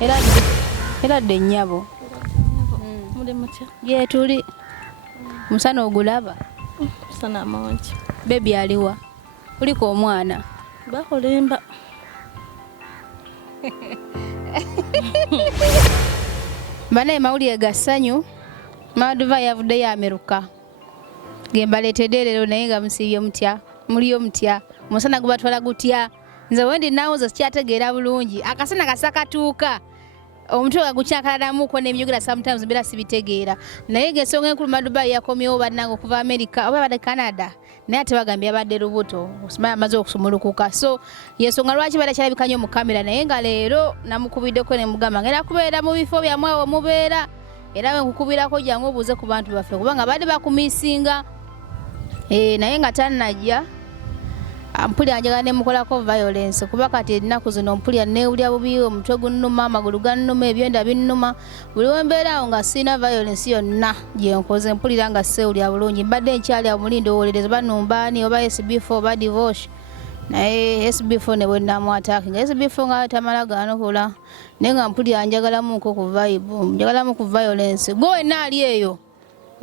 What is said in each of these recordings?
Era de nnyabo. Muli mutya? Ye tuli. Musana ogulaba. Sana mungi. Baby aliwa. Kuliko omwana. Bakolemba. Banaye mawulire ga ssanyu. Maduva yavuddeyo Amerika. Gembaleetedde leero naye nga musiibye mutya. Muliyo mutya. Musana gubatwala gutya. Nze wendi nawuza sikyategeera bulungi. Akasana kasakatuuka. Omutwe gukyakalamuko n'emyogera sometimes mbeera sibitegeera. Naye ng'ensonga enkulu Madubai yakomyewo bannange okuva Amerika oba badde Canada. Naye ate bagambye abadde lubuto. Osimanya amaze okusumulukuka. So yensonga lwaki bada kyalabika nnyo mu kamera naye nga leero namukubiddeko ne mugamba ngenda kubeera mu bifo byammwe awo mubeera. Era bwe nkukubirako jangu obuuze ku bantu baffe kubanga badde bakumisinga. Naye nga tannajja. Mpulira njagala ne mukolako violence kuba kati ennaku zino mpulira neewulya bubi omutwe gunnuma amagulu gannuma ebyenda binnuma buli wembeeraawo nga sirina violence yonna gye nkoze mpulira nga seewulya bulungi mbadde nkyali awo muli ndowoolereza banumbaani oba SB4 oba divorce naye SB4 ne bwe nnamwataakinga SB4 nga tamala gaanukula naye nga mpulira njagalamuko ku vibe njagalamu ku violence gwe wenna ali eyo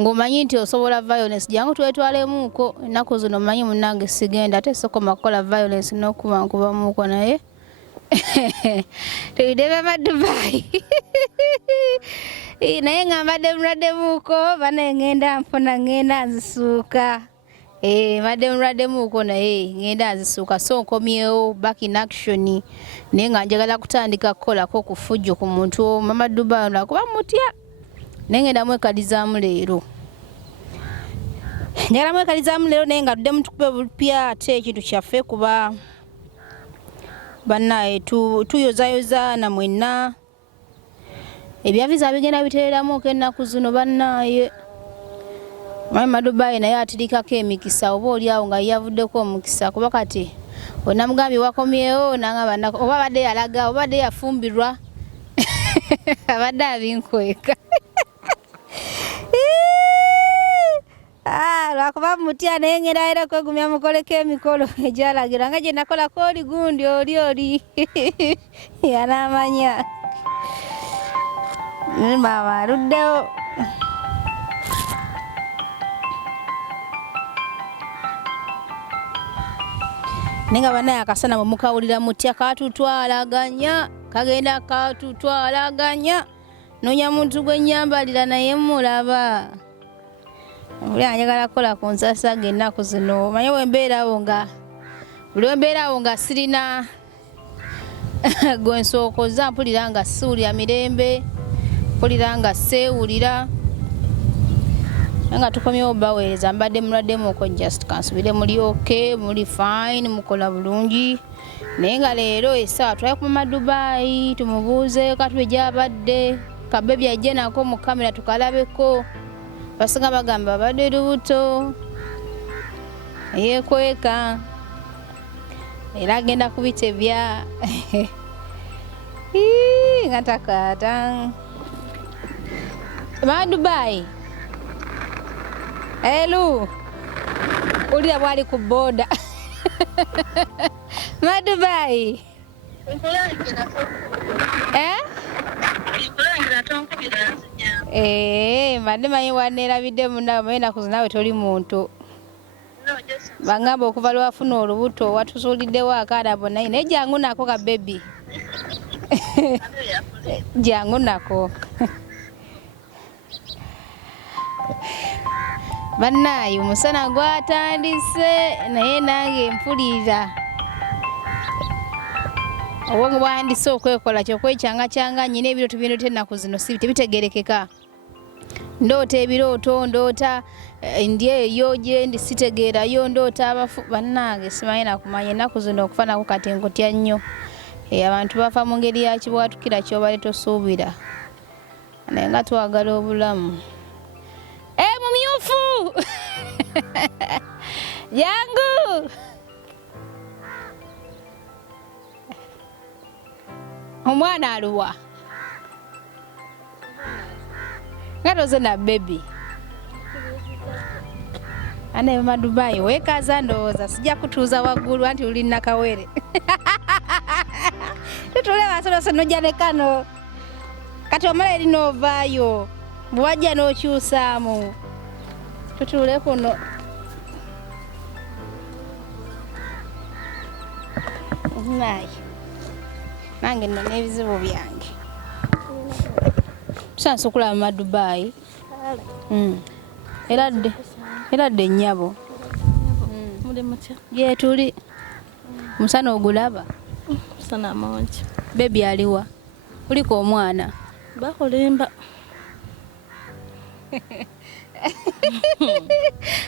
ng'omanyi nti osobola violence jangu twetwalemuuko ennaku zino manyi munnange sigenda ate sokoma kukola violence n'okubankubamuuko naye tuyidde Madubai naye nga mbadde mulwaddemuuko banaye ngenda nfuna ngenda nzisuuka mbadde mulwaddemuuko naye ngenda nzisuuka so nkomyewo back in action naye nga njagala kutandika kukolako ku fujjo ku muntu Madubai nakuba mutya naye ngenda mwekalizaamu leero njagala mwekalizaamu leero naye nga tudde mutukube bupya ate ekintu kyaffe kuba bannaye tuyozayoza na mwenna ebyaviza bigenda biteereramuuko ennaku zino bannaye Madubai naye atirikako emikisa oba oliawo nga yavuddeko omukisa kuba kati onamugambye wakomyewo nangamba oba badde yalaga oba badde yafumbirwa abadde abinkweka lwakuba mutya naye ngenda era kwegumya mukoleko emikolo egyalagira nga gye nakolako oli gundi oli yanamanya mama aluddewo naye nga banaye akasana bwe mukawulira mutya katutwalaganya kagenda katutwalaganya noonya muntu gwe nnyambalira naye mulaba buli anjagala kukola ku nsaasaga ennaku zino manye buli wembeeraawo nga sirina gwe nsookoza mpulira nga siwulira mirembe mpulira nga seewulira nga tukomyewo baweereza mbadde mulwaddemuuko just kansubire muli okay muli fine mukola bulungi naye nga leero essaawa twali ku Madubai tumubuuzeyo katube gy'abadde kabebi ajje nako mu kamera tukalabeko basinga bagamba abadde lubuto yeekweka era agenda kubitebya nga takaata Madubai elu ulira bwali ku boda Madubai mbadde manyi waneerabidde munnawe maye ennaku zinawe toli muntu bangamba okuva lwafuna olubuto watusuuliddewo akaana bonna naye jangu nako ka bebi jangu nako bannaye omusana gwatandise naye nange mpulira obwongo bwandise okwekola kyokwekyanga nyina ebirooto byendota ennaku zino tebitegerekeka ndoota ebirooto ndoota ndi eyo gye ndi sitegeerayo ndoota abafu bannange simanyi nakumanya ennaku zino okufanako kati nkutya nnyo abantu bafa mu ngeri ya kibwatukira kyobale tosuubira naye nga twagala obulamu mumyufu jangu omwana aluwa nga toze na bebi ane Madubai wekaza ndowooza sijja kutuuza waggulu anti luli nakawere tutule wasolose nojja ne kano kati omala eri n'ovaayo bwajja n'okyusaamu tutuule kuno naye nange nno n'ebizibu byange tusansa okulaba mu Dubai era dde nnyabo gye tuli musana ogulaba sana mungi bebi aliwa kuliko omwana bakulimba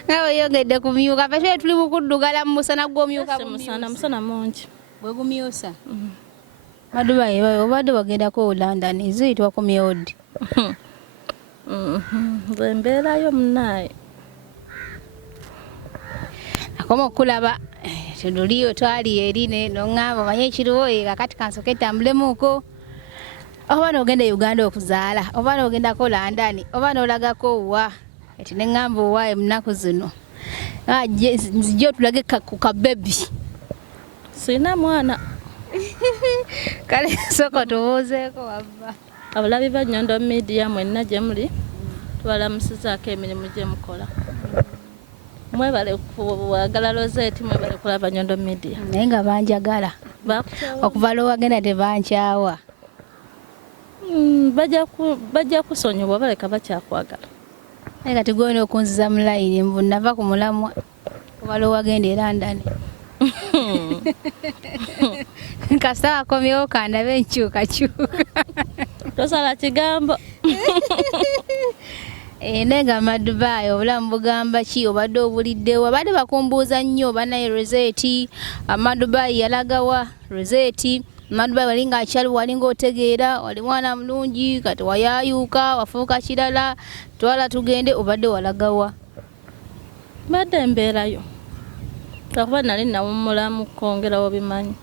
nawe yongedde kumyuka fe tuli mu kuddugala mu musana gw'omyuka musana mungi bwe gumyusa Dubai obadde wagendako London ziyitwa ku myodi nze mbeerayo munaaye akoma okulaba tuliyo twali eri noŋŋamba omanye ekiriwo kakati kansoke etambulemuuko oba n'ogenda Uganda okuzaala oba n'ogendako London oba n'olagako wa eti neŋŋamba owaaye munaku zino nzijja otulage ku kabebi sina mwana kale soko tubuuzeeko wava abalabi ba Nyondo Media mwenna gye muli tubalamusizaako emirimu gye mukola mwebale kuwagala Rozet mwebale kulaba Nyondo Media naye nga banjagala okuva lwewagenda tebankyawa bajja kusonyiwa baleka bakyakwagala naye kati gwena okunziza mu layini mbu nava ku mulamwa kuva lwewagenda e London kasita akomyewo kandabe enkyukakyuka tosala kigambo negamba Dubai obulamu bugamba ki obadde obuliddewo abadde bakumbuuza nnyo banaye Rozet Dubai yalagawa Rozet Dubai walinga akyali walinga otegeera wali mwana mulungi kati wayayuuka wafuuka kirala twala tugende obadde walagawa badde mbeerayo kakuba nali nawummulamu kwongerawo bimanyi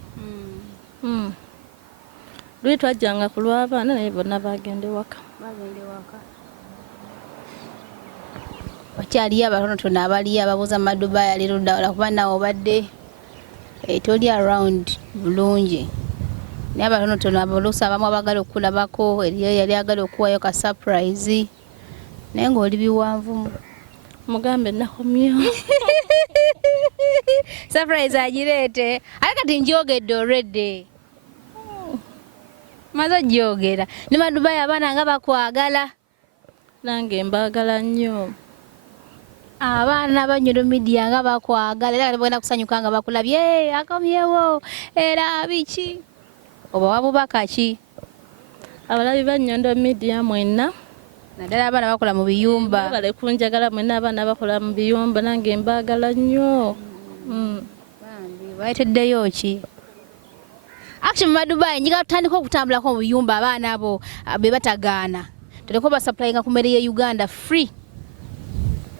lwe twajjanga ku lw'abaana naye bonna bagende waka wakyaliyo abatonotono abaliyo ababuuza Dubai ali ludda wala kuba nawe obadde toli around bulungi naye abatonotono aboluusi abamu abagala okukulabako eriyo yali agala okuwayo ka surprise naye ng'oli biwanvumu mugambe nakomyo surprise agireete ate kati njogedde already maze ojjogera ne Dubai abaana nga bakwagala nange mbaagala nnyo abaana ba Nyondo Media nga bakwagala era bagenda kusanyuka nga bakulabye akomyewo era biki oba wabubaka ki abalabi ba Nyondo Media mwenna naddala abaana bakola mu biyumba bale kunjagala mwenna abaana bakola mu biyumba nange mbaagala nnyo bayiteddeyo ki action mu Dubai njiga tutandika okutambulako mu biyumba abaana abo be batagaana tuleko basaplayinga ku mmere ye Uganda free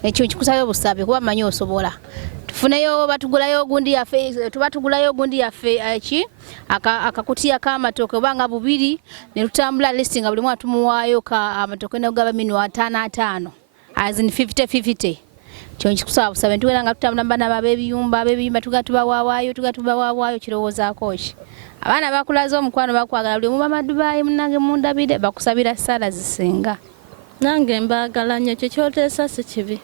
ekyo kikusayo busabe kuba manyi osobola tufuneyo batugulayo gundi yaffe tubatugulayo gundi yaffe ki akakutiya k'amatooke obanga bubiri ne tutambula listing buli mwa tumuwaayo ka amatooke ne gaba minu 5 as in 50-50 kyo kikusaba busabe tuwera nga tutambula bana babebiyumba tugatubawaawaayo kirowoozaako ki abaana bakulaza omukwano bakwagala buli mumama Dubai munange mundabire bakusabira sala zisinga nange mbaagala nnyo ekyo kyoteesa si kibi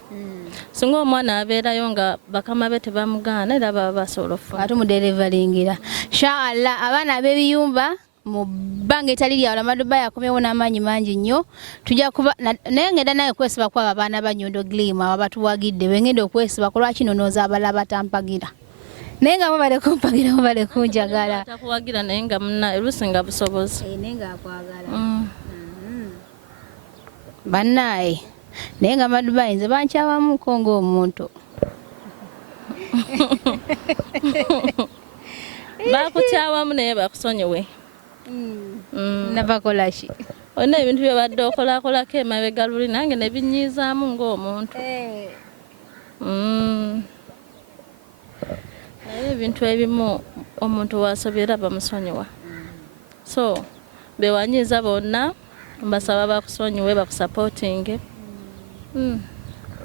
singa omwana abeerayo nga bakama be tebamugaana era baba basobola ofuna ate muderivalingira inshallah abaana ab'ebiyumba mu bbanga etali lyawala Dubai akomyewo n'amaanyi mangi nnyo tujja kuba naye ngenda naye kwesiba kwabo abaana ba Nyondo Glima abatuwagidde bengenda okwesiba kulwaki nonooza abalala batampagira naye nga mubale kumpagira mubale kunjagala takuwagira naye nga muna erusinga busobozi naye nga akwagala bannaye naye nga Dubai nze bankyawamuko ng'omuntu bakukyawamu naye bakusonyiwe nabakola ki olina ebintu byebadde okolakolako emabega luli nange ne binyizaamu ng'omuntu naye ebintu ebimu omuntu wasobera bamusonyiwa so bewanyiza bonna mbasaba bakusonyiwe bakusupportinge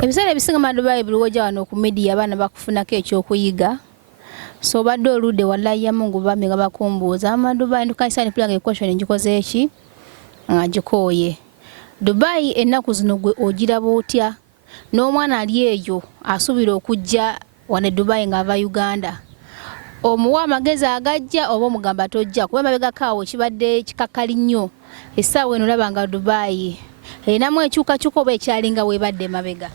ebiseera ebisinga Dubai buli wojja wano ku media abaana bakufunako ekyokuyiga so obadde oludde wallahi ya Mungu bambi nga bakumbuuza Dubai ntukanisani kulanga equation njikoze eki nga gikooye. Dubai ennaku zino gwe ogiraba otya? N'omwana ali eyo asuubira okujja wane Dubai ng'ava Uganda. Omuwa amagezi agajja oba omugamba tojja kuba emabega kaawo kibadde kikakkali nnyo. Essaawa eno olaba nga Dubai erinamu ekyukakyuka oba ekyalinga weebadde emabega.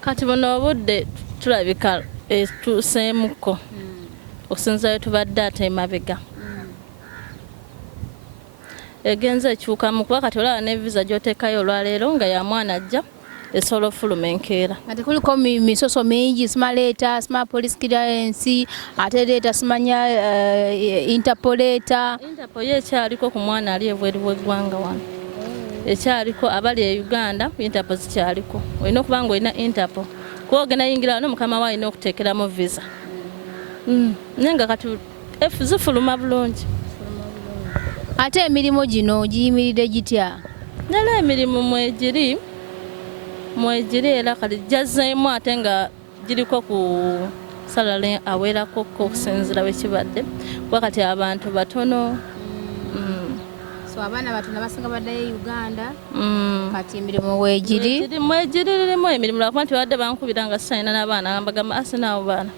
Kati buno obudde tulabika etuuseemuko okusinza we tubadde ate emabega. Egenze ekyukamu kuba kati olaba ne visa gy'oteekayo olwaleero nga ya mwana ajja esobola ofuluma enkeera. Kati kuliko misoso mingi, simaleeta, sima police clearance, ate leeta simanya interpolator. Interpol ekyaliko ku mwana ali ebweru w'eggwanga wano. Ekyaliko abali e Uganda, Interpol zikyaliko. Olina okuba nga olina Interpol. Kuba ogenda yingira wano mukama wa alina okuteekeramu visa. Naye nga kati zifuluma bulungi. Ate emirimu gino giyimiridde gitya? Nala emirimu mwegiri era kati gyazeemu ate nga giriko ku salale awerako okusinziira bwe kibadde. Kuba kati abantu batono. So abaana batono basinga baddayo Uganda. Kati emirimu weegiri? Mwegiririmu emirimu lwakuba nti badde bankubira nga sitayina n'abaana mbagamba asinaabo baana.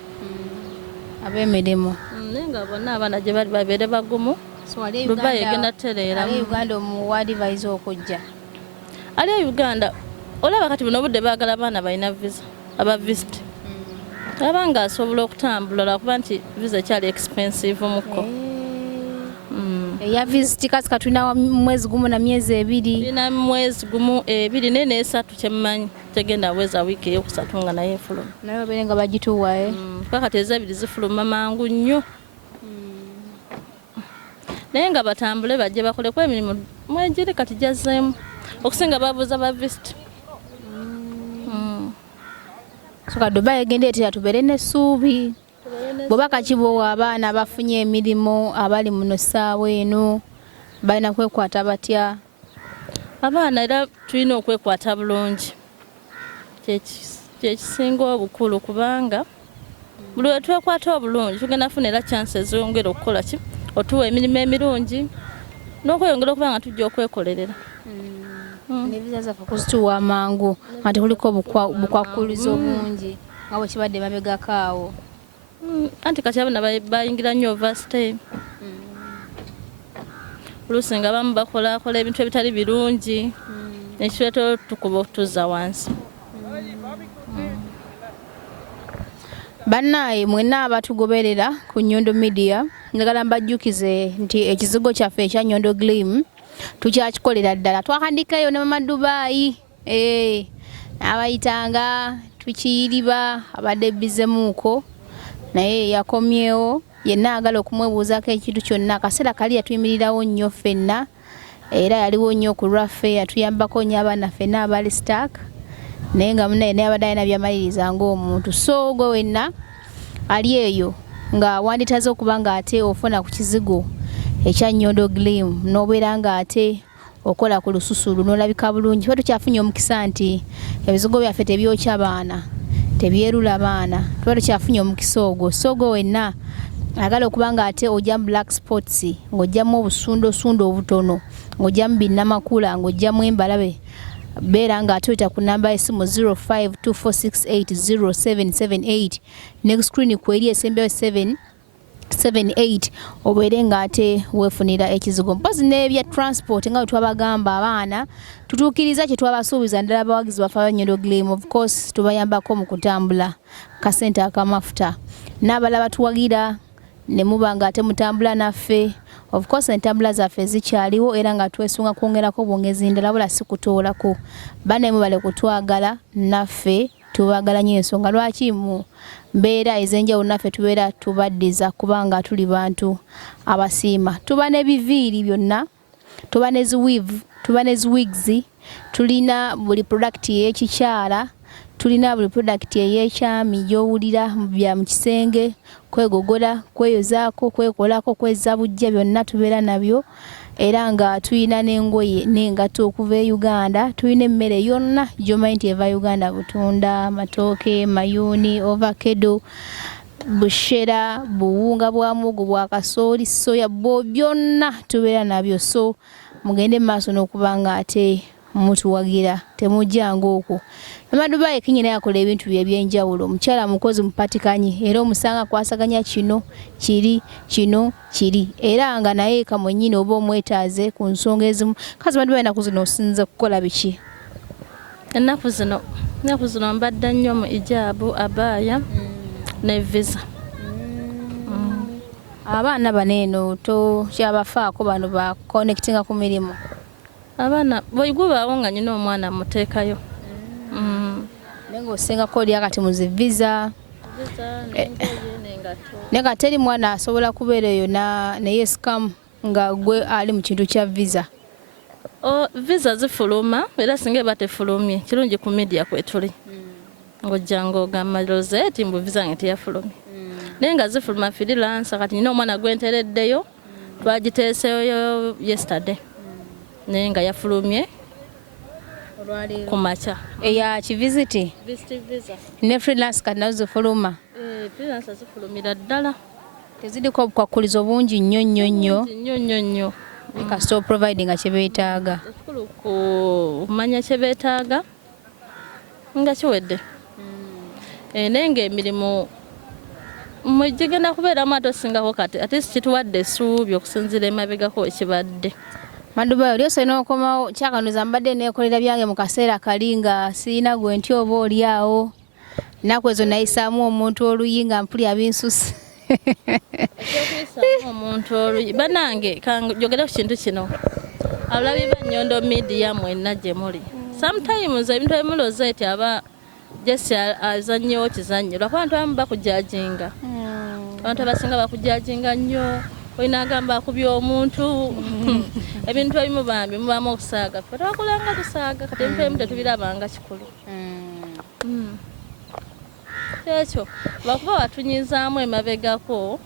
Ab'emirimu. Naye nga bonna abaana gye bali babeere bagumu. So ali Dubai egenda tereera. Ali Uganda omuwa advise okujja. Ali Uganda olaba kati buno obudde baagala abaana balina visa aba visit. Abanga asobola okutambula lwakuba nti visa ekyali expensive muko. Ya visit kasi katulina mwezi gumu na myezi ebiri. Tulina mwezi gumu ebiri n'esatu kyemmanyi tegenda weza wiiki eyokusatu nga naye efuluma. Naye babeere nga bagituwa kuba kati ez'ebiri zifuluma mangu nnyo. Naye nga batambule bajje bakoleko emirimu mwegiri kati gyazzeemu okusinga babuuza ba visit. Soka Dubai egenda etera tubeere n'essuubi. Bw'oba kakibowa abaana bafunye emirimu abali muno ssaawa eno balina kwekwata batya? Abaana era tulina okwekwata bulungi. Kyekisinga obukulu kubanga buli we twekwata obulungi tugenda funa era chance ezongera okukola ki otuwa emirimu emirungi n'okweyongera okuba nga tujja okwekolerera. N'evisa zaffe kuzituwa amangu ate kuliko obukwakulizo bungi nga bwe kibadde mabega kaawo. Anti kati abana bayingira nnyo overstay. Oluusi nga abamu bakola ebintu ebitali birungi nekireeta tukuba okutuzza wansi. Bannaaye mwenna abatugoberera ku Nyondo Media njagala mbajjukize nti ekizigo kyaffe ekya Nyondo Glim tukyakikolera ddala. Twakandikayo ne mama Dubai abayitanga tukiyiriba abadde bizemuuko naye yakomyewo yenna agala okumwebuuzako ekintu kyonna. Akaseera kali yatuyimirirawo nnyo ffenna era yaliwo nnyo ku lwaffe yatuyambako nnyo abaana ffenna abali stark naye nga munaye naye abadde alina byamaliriza ng'omuntu. So gwe wenna ali eyo nga wanditaze okuba nga ate ofuna ku kizigo ekya Nyondo Glim n'obeera nga ate okola ku lususulu n'olabika bulungi. Tuba tukyafunye omukisa nti ebizigo byaffe tebyokya baana tebyerula baana tuba tukyafunye omukisa ogwo. So gwe wenna agala okuba nga ate ojjamu black spots ng'ojjamu obusundosundo obutono ng'ojjamu binnamakula ng'ojjamu embalabe beera nga ate oyita ku namba y'essimu 0524680778 ne screen kweri esembeyo 778 obeere nga ate weefunira ekizigo. Mpozi n'ebya transport nga bwe twabagamba abaana tutuukiriza kye twabasuubiza ddala abawagizi baffe aba Nyondo Glim. Of course tubayambako mu kutambula kasente akamafuta n'abalala batuwagira ne muba nga ate mutambula naffe. Of course entambula zaffe zikyaliwo era nga twesunga kwongerako bwongezi ndala wala si kutoolako. Banne mubale kutwagala naffe tubagala nnyo ensonga lwaki mu mbeera ez'enjawulo naffe tubeera tubaddiza kubanga tuli bantu abasiima. Tuba n'ebiviiri byonna, tuba ne ziweave, tuba ne wigs, tulina buli product ey'ekikyala, tulina buli product ey'ekyami gy'owulira bya mu kisenge, kwegogola, kweyozaako, kwekolako, kwezza bujja byonna tubeera nabyo. Era nga tulina n'engoye n'engato okuva e Uganda, tulina emmere yonna gy'omanyi nti eva Uganda: butunda, matooke, mayuuni, ovakado, bushera, buwunga bwa muwogo, bwa kasooli, soya, byonna tubeera nabyo. So mugende maaso n'okubanga ate mutuwagira temujjanga okwo. Dubai kinyina yakola ebintu by'ebyenjawulo. Omukyala mukozi mupatikanyi era omusanga kwasaganya kino kiri era nga naye kamwennyini oba omwetaaze ku nsonga ezimu. Kazi Dubai ennaku zino osinze kukola biki? Ennaku zino mbadde nnyo mu ijaabu, abaya ne visa. Abaana bano eno tokyabafaako bano ba connectinga ku mirimu? Abaana bwegubaawo nga nyina omwana muteekayo. Naye ng'osingako oli akati mu zivisa naye nga teri mwana asobola kubeera eyo naye sikamu nga gwe ali mu kintu kya visa. Visa zifuluma era singa eba tefulumye kirungi ku media kwetuli ng'ojja ng'ogamba Rozet mbu visa nga teyafulumye. Naye nga zifuluma freelance kati nina omwana gwentereddeyo twagiteeseyo yesterday naye nga yafulumye ku makya. Eya kiviziti? Visa. Ne freelance kati nazo zifuluma? Freelance zifulumira ddala. Teziriko obukwakkulizo bungi nnyo. Nnyo. Kasita oprovidinga kye beetaaga. Ekikulu kumanya kye beetaaga nga kiwedde. Naye ng'emirimu gigenda kubeeramu ate osingako kati ate kituwadde essuubi okusinziira emabegako ekibadde. Dubai oli osobola n'okomawo kyakanuza mbadde neekolera byange mu kaseera kali nga sirina gwe nti oba oli awo. Ennaku ezo nayisaamu omuntu oluyi nga mpulya binsusse. Ekyokuyisaamu omuntu oluyi bannange kanjogere ku kintu kino. Abalabi ba Nyondo Media mwenna gye muli. Sometimes ebintu ebimu Rozet aba jesi azannyewo kizannyo lwakuba abantu abamu bakujajinga. Abantu abasinga bakujajinga nnyo. Olina agamba akubye omuntu ebintu ebimu bambi mubaamu okusaaga ffe twakulanga tusaaga kati ebintu ebimu tetubirabanga kikulu. Ekyo lwakuba watunyizaamu emabegako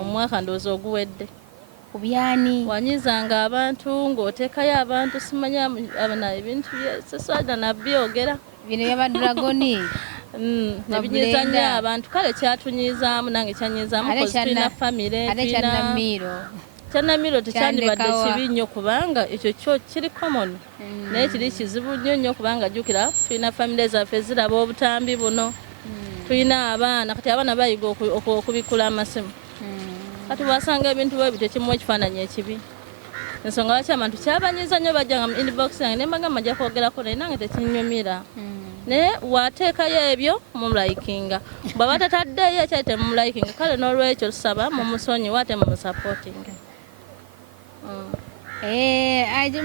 omwaka ndowooza oguwedde. Ku byani? Wanyizanga abantu ng'oteekayo abantu simanya ebintu seswada nabyogera bino by'abadragoni. Nebinyiza nnyo abantu kale kyatunyiizaamu nange kyanyizaamu tulina famire Kyannamiro tekyandibadde kibi nnyo kubanga ekyo kyo kiri common naye kiri kizibu nnyo kubanga jjukira tulina famire zaffe ziraba obutambi buno tulina abaana kati abaana bayiga okubikula amasimu kati wasanga ebintu bwe bityo kimu ekifaananyi ekibi ensonga lwaki abantu kyabanyiza nnyo bajjanga mu inbox yange ne mbagamba ajja kwogerako naye nange tekinnyumira. Naye wateekayo ebyo mumulayikinga bw'aba tataddeyo ekyali temumulayikinga kale n'olwekyo tusaba mumusonyiwe ate mumusapootinga.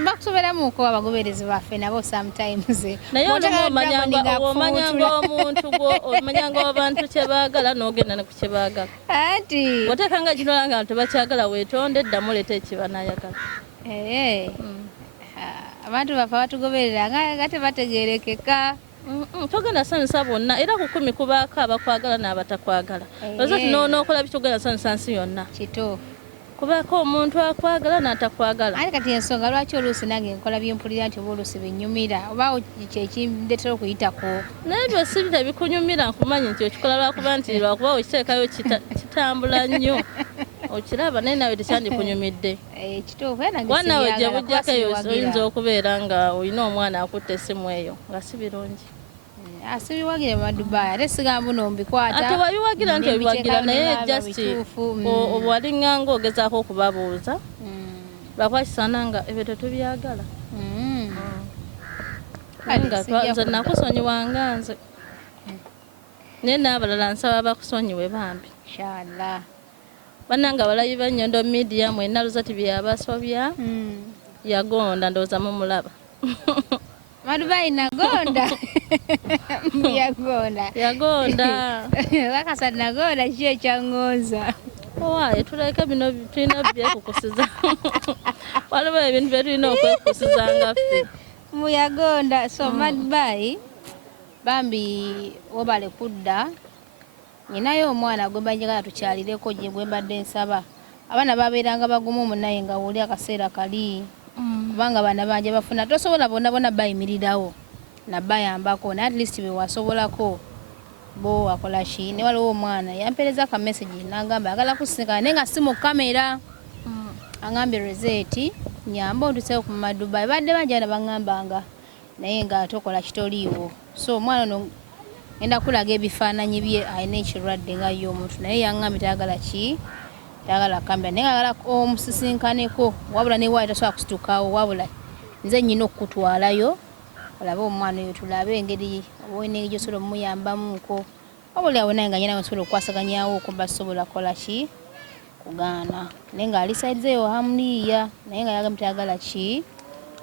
Bakusoberamuko abagoberezi baffe nabo sometimes. Naye omanyanga abantu kye baagala n'ogenda ne ku kye baagala. Anti bw'oteekanga kino nga tebakyagala weetonde ddamu leeta ekibanayagala. Abantu baffe batugoberera nga tebategeerekeka. Togenda sanyusa bonna era ku 10 kubaako abakwagala n'abatakwagala. Rozet n'onookola bitugenda sanyusa nsi yonna. Kituufu. Kubaako omuntu akwagala n'atakwagala. Ate kati ensonga lwaki oluusi nange nkola byempulira nti oba oluusi binnyumira oba kyekindetera okuyitako. Naye byo si tebikunyumira nkumanyi nti okikola lwakuba nti lwakuba okiteekayo kitambula nnyo. Okiraba naye nawe tekyandikunyumidde. Kituufu wanawe gye bujjako eyo oyinza okubeera nga olina omwana akutte essimu eyo nga si birungi. Asibiwagira mu Dubai ate sigamba no mbikwata. Ate wabiwagira nti obiwagira naye just obwalinganga ogezaako okubabuuza lwakuba kisaana nga ebyo tetubyagala. Nze nakusonyiwanga nze naye n'abalala nsaba bakusonyiwe bambi. Inshallah. Bannange abalabi ba Nyondo Media mwenna Rozet bye yabasobya yagonda ndowooza mumulaba. Dubai nagonda. Yagonda. Bakasa nagonda kiki ekyangonza. Waaye tuleka bino tulina byekukusiza. Waliwo ebintu bye tulina okwekusiza nga ffe. Muyagonda so Dubai bambi wobale kudda. Ninayo omwana gwe banjagala tukyalireko gye gwe mbadde nsaba. Abaana babeeranga bagumu munaye nga woli akaseera kali. Kubanga bana banje bafuna tosobola bonna bayimirirawo nabayambako na at least be wasobolako bo wakola ki ne waliwo omwana yampereza ka message nagamba agala kusika nenga si mu kamera angambe Rozet nyamba ontuseewo ku Dubai badde banjana baŋŋambanga naye nga tokola kitoliiwo so omwana ono ngenda kulaga ebifaananyi bye alina ekirwadde nga ye omuntu naye yaŋŋambye tayagala kamera naye ayagala omusisinkaneko wabula ne waayo tasobola kusitukawo wabula nze nnyina okukutwalayo olabe omwana oyo tulabe engeri oba olina engeri gyosobola omuyambamuko wabula awo naye nga nyina nsobola okukwasaganyawo ko basobola kola ki kugaana naye nga ali saidize eyo hamuliya naye nga yagambye tayagala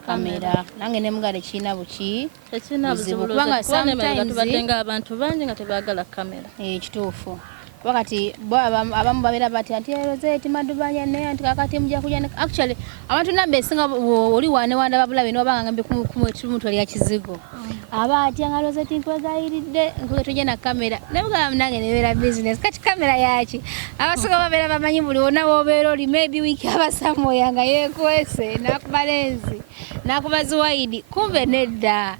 kamera nange nemugale kiina buki buzibu kubanga tubadde nga abantu bangi nga tebaagala kamera kituufu wakati abamu babeera bati anti Rozet madubanya naye anti kakati mujja kujja actually abantu nambe esinga oli wane wanda babulabe nobanga ngambe kumuntu ali yakizigo aba ati nga Rozet nkwegayiridde nkwetojja na kamera nebugala nange nebeera business kati kamera yaki abasinga babeera bamanyi buli wonna wobeera oli maybe wiki abasamo yanga yekwese nakubalenzi nakubaziwaidi kumbe nedda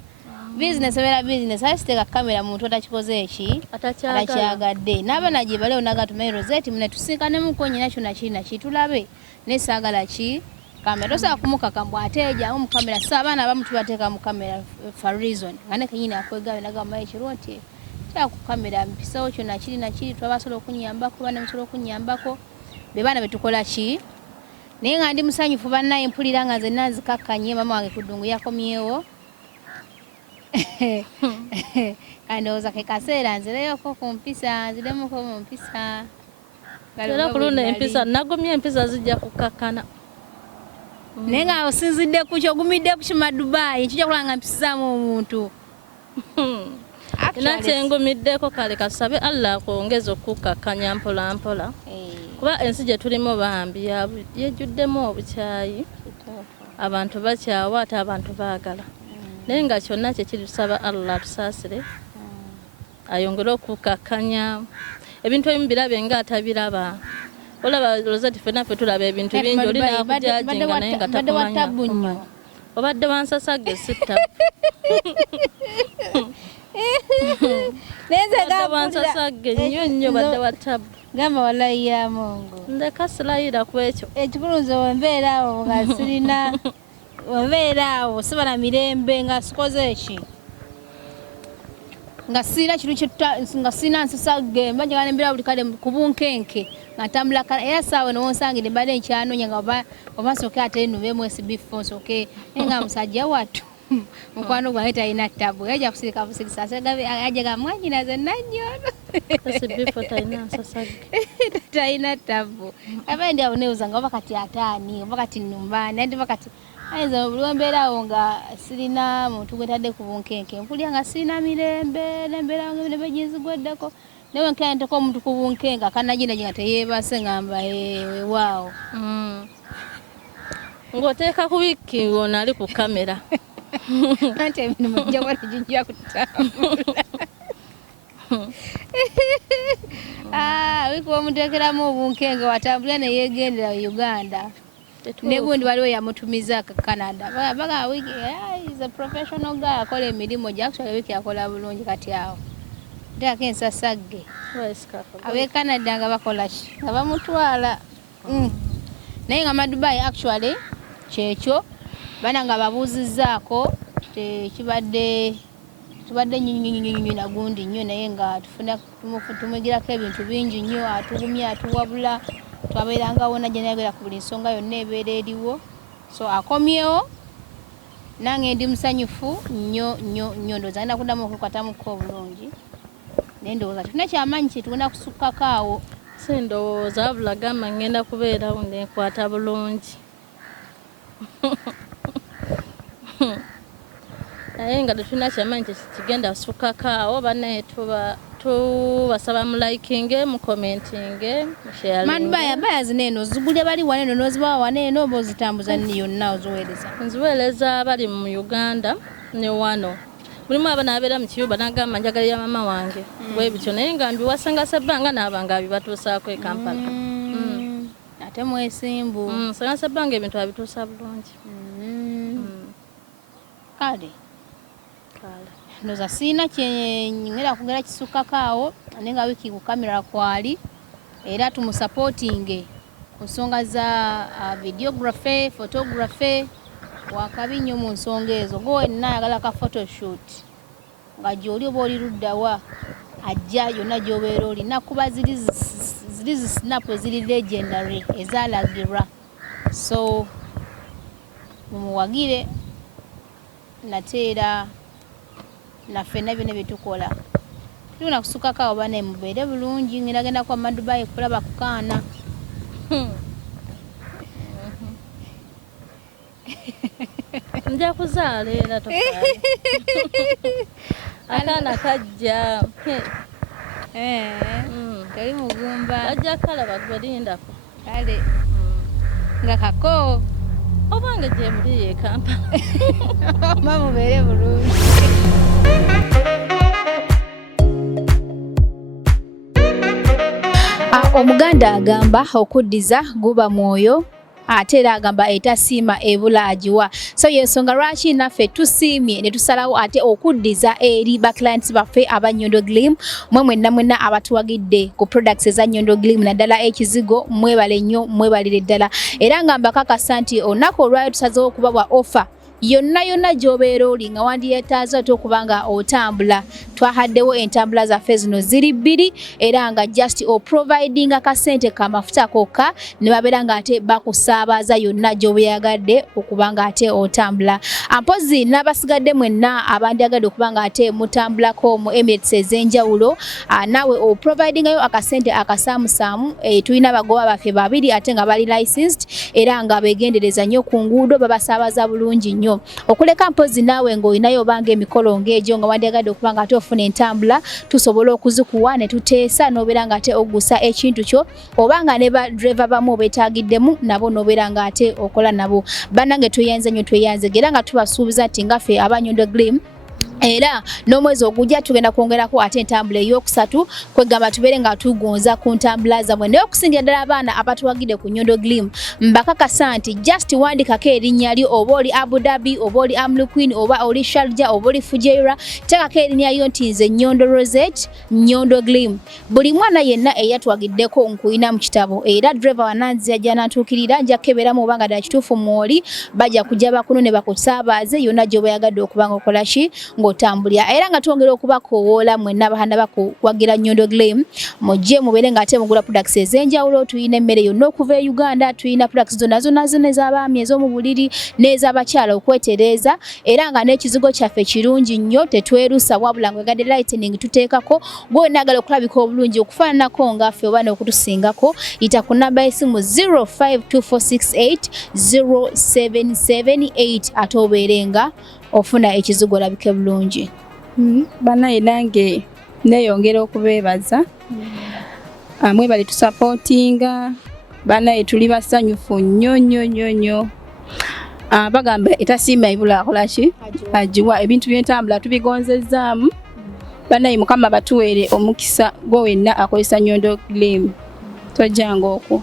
business era business asiteka kamera muntu atakikoze eki atakyagadde n'abaana gye balewo nagatumaye Rozet mune tusinkane muko nyina kyonna kiri nakitulabe nesagala ki kamera tosobola kumukaka mbw ateeja mu kamera so abaana abamu tubateeka mu kamera for reason nga ne kenyini akwegabe nagamba ekiro nti kya ku kamera mpisawo kyonna kiri nakiri twabasobola okunyambako baana musobola okunyambako be baana betukola ki naye nga ndi musanyufu bannaye mpulira nga nze nanzikakkanye mama wange kudungu yakomyewo kandowooza ke kaseera nzireyoko ku mpisa nziremuko mu mpisa era ku luno empisa nagumye empisa zijja kukakkana naye nga osinzidde ku kyogumidde ku kimadubayi kijja kulanga mpisizaamu omuntu nakyengumiddeko kale kasabe Allah akwongeza okukakkanya mpola mpola kuba ensi gye tulimu bambi yejjuddemu obukyayi abantu bakyawa ate abantu baagala naye nga kyonna kyekitusaba Allah tusaasire ayongere okukakkanya ebintu ebimu birabe nga atabiraba olaba Rozet ffenna ffe tulaba ebintu bingi oli naakujajinga naye nga takumanya obadde wansasagge sitta wansasagge nnyo nnyo badde wa tabu gamba wallahi ya Mungu ndeka silayira ku ekyo ekikulu nze wembeeraawo nga sirina wembeeraawo siba na mirembe nga sikoze eki nga sirina kintu nga sirina nsasagge mba njagala nembera buli kale ku bunkenke nga ntambula era saawe nowonsangire mbadde nkyanoonya nga oba nsooke ate nnubeemu esibifo nsooke naye nga musajja wattu mukwano gwange talina tabu yajja kusirika busigisa ajaga mwanyinaze nannyono esibifo talina nsasagge talina tabu aba ndi awo neewuzanga oba kati ataani oba kati nnumbani andi oba kati ayinza buli wembeeraawo nga sirina muntu gwetadde ku bunkenke mpulira nga sirina mirembe nembeera nga mirembe ginzigweddeko naye wenkayanteko omuntu ku bunkenke akanaginaji nga teyeebase ngamba weewaawo ng'oteeka ku wiiki wona ali ku kamera anti emirimu gijja kuba tegijja kutambula wiiki womuteekeramu obunkenke watambulira neyeegendera Uganda ne gundi waliwo yamutumiza ka Canada baga wiki is a professional guy akola emirimu gye actually wiki akola bulungi kati awo nteako ensasagge ab'e Canada nga bakola ki nga bamutwala naye nga Madubai actually kyekyo baana nga babuuzizzaako kibadde nnyo nagundi nnyo naye nga tumwigirako ebintu bingi nnyo atugumya atuwabula twabeerangawo najja nayogera ku buli nsonga yonna ebeera eriwo so akomyewo nange ndi musanyufu nnyo ndowooza ngenda kuddamu okukwatamuko obulungi naye ndowooza tulina kyamanyi kyetugenda kusukkako awo sindowooza wabula gamba ngenda kubeerawo nenkwata bulungi naye nga tetulina kyamanyi kigenda kusukkako awo banaye tubasaba mulikinge mukomentinge baya zineeno zigulye bali waneeno nozibawa waneeno oba ozitambuza yonna oziweereza nziweereza abali mu Uganda ne wano mulimu abaana abeera mu Kiyuba nagamba njagalira mama wange bwe bityo naye nga mbiwasangasa ebbanga naabanga abibatuusaako e Kampala ate mwesimbu sangasa ebbanga ebintu abituusa bulungi kale ndoza sirina kyenyera kugera kisukkako awo naye nga wiki ku kamera kwali era tumusapootinge ku kusonga za videography, photography wakabi nnyo mu nsonga ezo. Gwe nayagala ka photoshoot nga gy'oli oba oli luddawa ajja yonna gy'obeera oli nakuba ziri snap ziri legendary ezalagirwa. So mumuwagire nateera naffenna byonna bye tukola tulina kusukako awo bane mubeere bulungi. Ngenda kwa Dubai kulaba kukaana. Nja kuzaala era tofaale. Akaana kajja. Teri mugumba. Ajja kalaba gwe lindako. Kale. Nga kako. Obange gye muli ye Kampala. Mubeere bulungi. Omuganda agamba okuddiza guba mwoyo ate era agamba etasiima ebula agiwa. So yensonga lwaki naffe tusiimye ne tusalawo ate okuddiza eri ba clients baffe aba Nyondo Gleam mwenna abatuwagidde ku products eza Nyondo Gleam naddala ekizigo mwebale nnyo mwebalire ddala. Era nga mbakakasa nti olunaku olwayo tusazeewo okubawa offer yonna gy'obeera oli nga wandiyeetaaza ate okubanga otambula. Twahaddewo entambula zaffe zino ziri bbiri era nga just providing akasente kamafuta kokka ne babeera nga ate bakusaabaza yonna gy'obeeyagadde okubanga ate otambula. Mpozi n'abasigadde mwenna abandyagadde okubanga ate mutambulako mu Emirates ez'enjawulo naawe oprovidingayo akasente akasaamusaamu. Tulina abagoba baffe babiri ate nga bali licensed era nga beegendereza nnyo ku nguudo babasaabaza bulungi nnyo. Okuleka mpozi naawe ng'olinayo obanga emikolo ng'egyo nga wandyagadde okubanga ate ofuna entambula tusobola okuzikuwa ne tuteesa n'obeera nga ate oggusa ekintu kyo obanga ne badreva bamu obeetaagiddemu nabo n'obeera nga ate okola nabo. Bannange tweyanze nnyo tweyanze era nga tubasuubiza nti ngaffe aba Nyondo Gleam era n'omwezi ogujja tugenda kwongerako ate entambula ey'okusatu kwegamba tubeere nga tugonza ku ntambula zammwe. Naye okusingira ddala abaana abatuwagidde ku Nyondo Gleam mbakakasa nti just wandikako erinnya lyo oba oli Abu Dhabi oba oli Amlu Queen oba oli Sharjah oba oli Fujairah teekako erinnya lyo nti nze Nyondo Rozet Nyondo Gleam. Buli mwana yenna eyatuwagiddeko nkuyina mu kitabo era driver wananzi ajja nantuukirira nja kukeberamu obanga ddala kituufu mwoli bajja kujja bakuno ne bakusaabaze yonna gy'obayagadde okubanga okola ki ng'otambulira. Era nga twongera okubakoowoola mwenna abahanda bakuwagira Nyondo Gleam mujje mubeere nga ate mugula products ez'enjawulo. Tuyina emmere yonna okuva e Uganda, tuyina products zonna ez'abaami ez'omu buliri n'ez'abakyala okwetereeza era nga n'ekizigo kyaffe kirungi nnyo tetwerusa wabula ngwegadde lightening tuteekako. Gwe naagala okulabika obulungi okufaananako ngaffe oba n'okutusingako yita ku nnamba y'essimu 0524680778 ate obeere nga ofuna ekizigo olabike bulungi. Banaye nange neeyongera okubeebaza mwebale tusupportinga banaye tuli basanyufu nnyo. Bagamba etasiima ebula akola ki agiwa. Ebintu by'entambula tubigonzezzaamu banaye Mukama batuweere omukisa gwe wenna akozesa Nyondo Gleam tojjanga okwo.